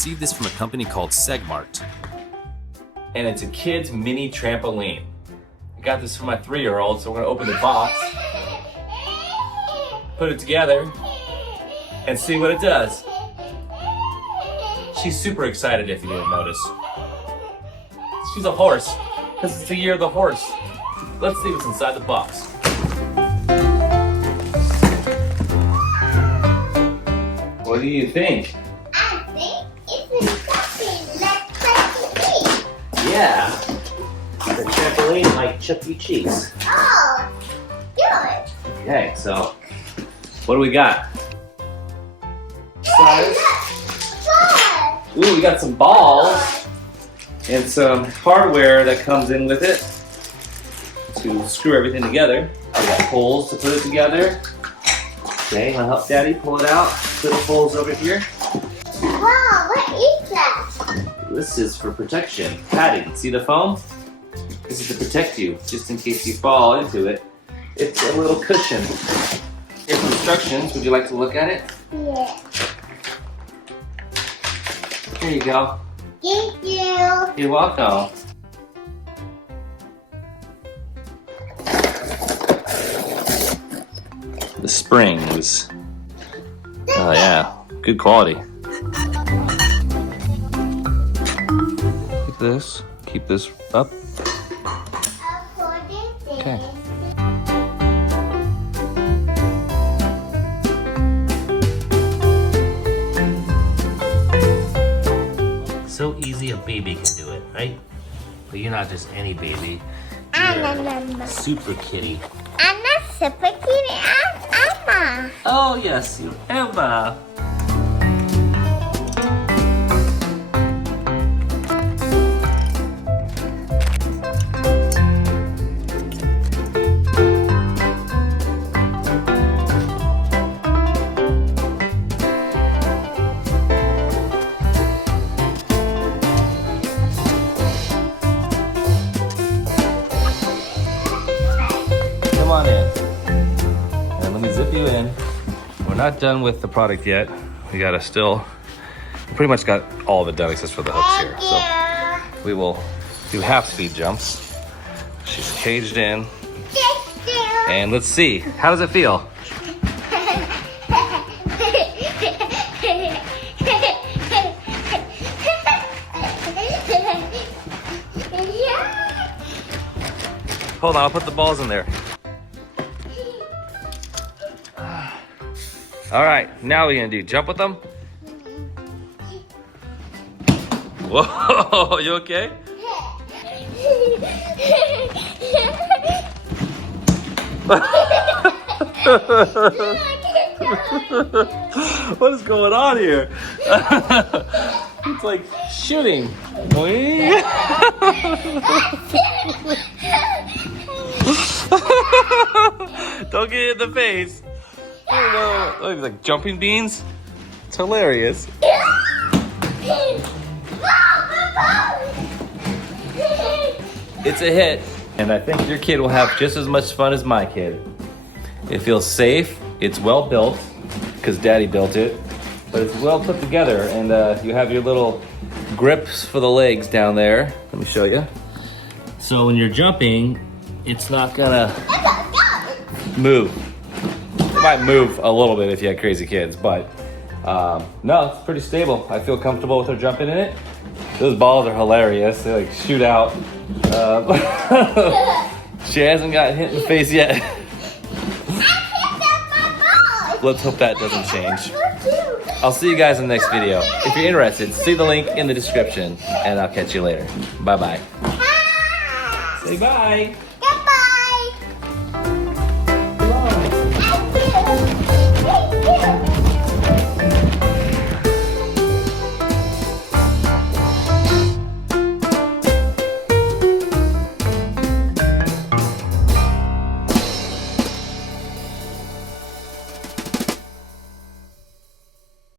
received this from a company called Segmart. And it's a kid's mini trampoline. I got this for my 3-year-old, so we're gonna open the box, put it together, and see what it does. She's super excited if you didn't notice. She's a horse, because it's the year of the horse. Let's see what's inside the box. What do you think? I think it's something like Chuck E. Cheese. Yeah, the trampoline like Chuck E. Cheese. Oh, good. Okay, so what do we got? Size. Ooh, we got some balls and some hardware that comes in with it to screw everything together. We got holes to put it together. Okay, I'll help Daddy pull it out. Put the holes over here. Wow, what is that? This is for protection. Padding. See the foam? This is to protect you, just in case you fall into it. It's a little cushion. Here's instructions. Would you like to look at it? Yeah. Here you go. Thank you. You're welcome. The springs. Oh yeah, good quality. Keep this up. Okay. So easy a baby can do it, right? But you're not just any baby. You're super kitty. I'm not super kitty. I'm Emma. Oh yes, you Emma. Come on in. And let me zip you in. We're not done with the product yet. We pretty much got all of it done except for the hooks here. So we will do half speed jumps. She's caged in. And let's see, how does it feel? Hold on, I'll put the balls in there. All right, now we're gonna do jump with them. Whoa, you okay? What is going on here? It's like shooting. Don't get it in the face. Oh no, look, like jumping beans. It's hilarious. It's a hit, and I think your kid will have just as much fun as my kid. It feels safe. It's well built because Daddy built it, but it's well put together, and you have your little grips for the legs down there. Let me show you. So when you're jumping, it's not gonna move. It might move a little bit if you had crazy kids, but no, it's pretty stable. I feel comfortable with her jumping in it. Those balls are hilarious. They like shoot out. She hasn't got hit in the face yet. Let's hope that doesn't change. I'll see you guys in the next video. If you're interested, see the link in the description, and I'll catch you later. Bye-bye. Say bye.